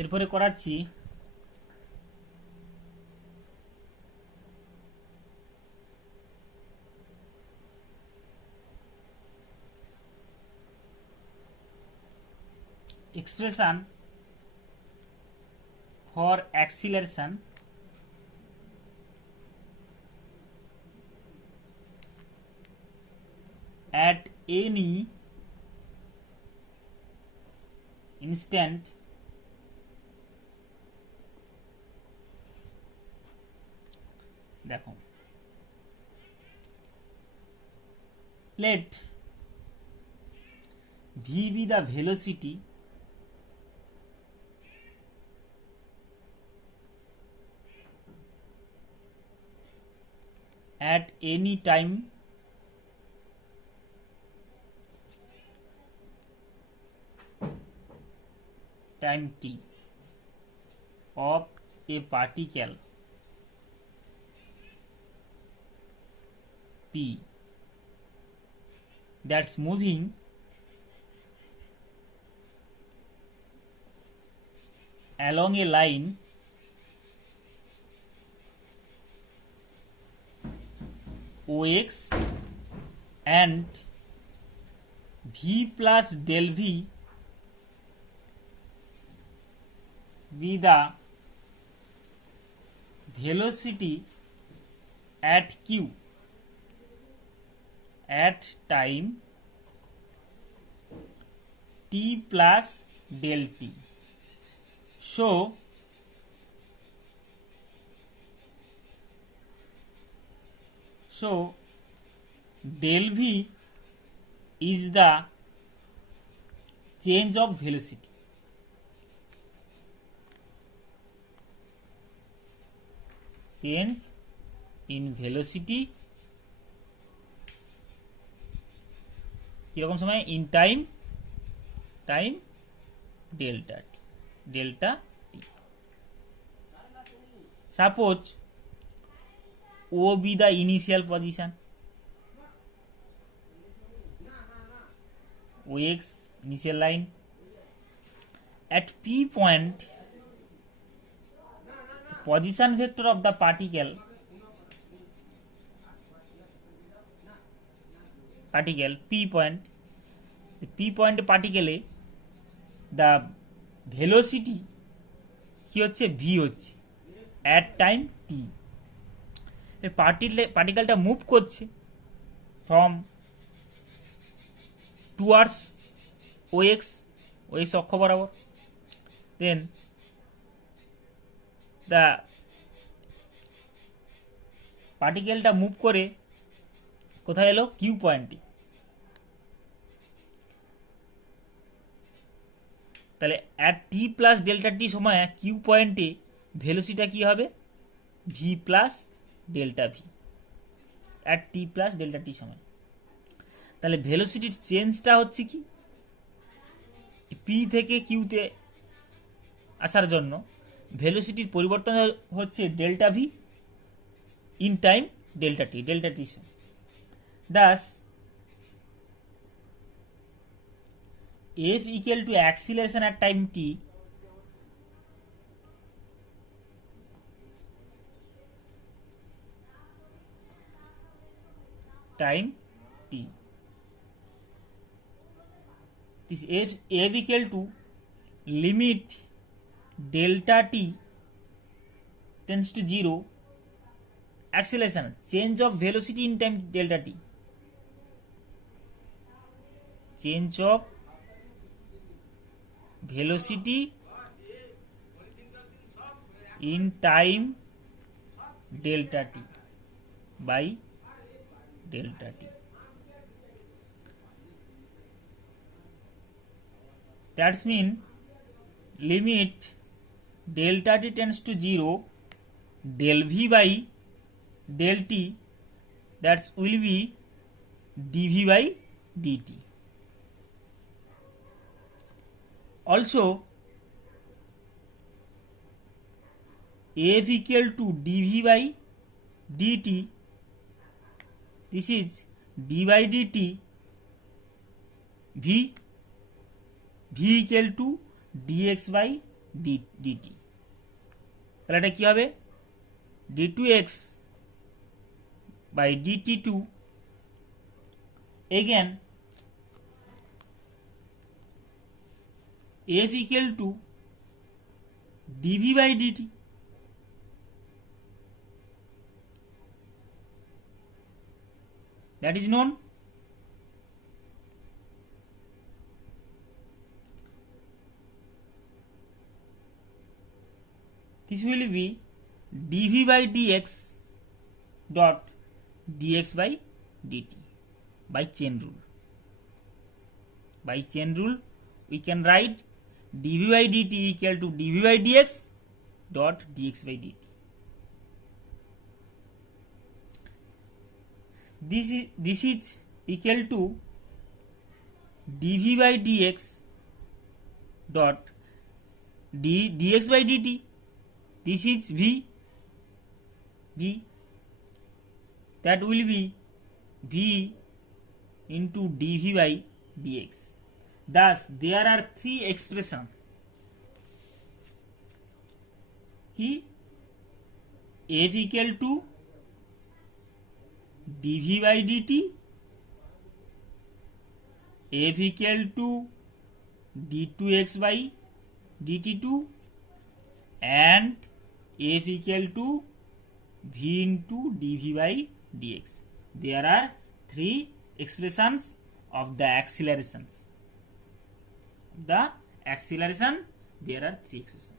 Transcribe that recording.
এরপরে করাচ্ছি expression for acceleration at any instant দেখো let v be the velocity at any time t of a particle p that's moving along a line OX and v plus del v be the velocity at q at time t plus del t. So del v is the change of velocity. Change in velocity কিরকম সময় in time delta t. Suppose O be the initial position, OX initial line. At P point, the position vector of the particle P point, the P point particle the velocity কি হচ্ছে v হচ্ছে at time t. এই পার্টিকেলটা move করছে from towards OX অক্ষ বরাবর। দেন the পার্টিকেলটা move করে কোথায় এলো কিউ পয়েন্টে। তাহলে at t plus delta t সময় কিউ পয়েন্টে ভেলোসিটিটা কি হবে v plus delta v at t plus delta t সময়। তাহলে ভেলোসিটির চেঞ্জটা হচ্ছে কি পি থেকে কিউতে আসার জন্য ভেলোসিটির পরিবর্তন হচ্ছে delta v in time delta t সময়। Thus F equal to acceleration at time t this F equal to limit delta t tends to 0 acceleration change of velocity in time delta t change of velocity in time delta t by delta t. That's mean limit delta t tends to 0 del v by del t that will be dv by dt. Also F equal to dv by dt, this is d by dt v equal to dx by dt. তাহলে এটা কি হবে, d2x by dt2 again f equal to dv by dt. That is known. This will be dv by dx dot dx by dt by chain rule. By chain rule, we can write dv by dt equal to dv by dx dot dx by dt. This is equal to dv by dx dot dx by dt. This is v. That will be v into dv by dx. Thus, there are three expressions. F equal to dv by dt, f equal to d2x by dt2, and f equal to v into dv by dx. There are three expressions of the accelerations. There are three expressions.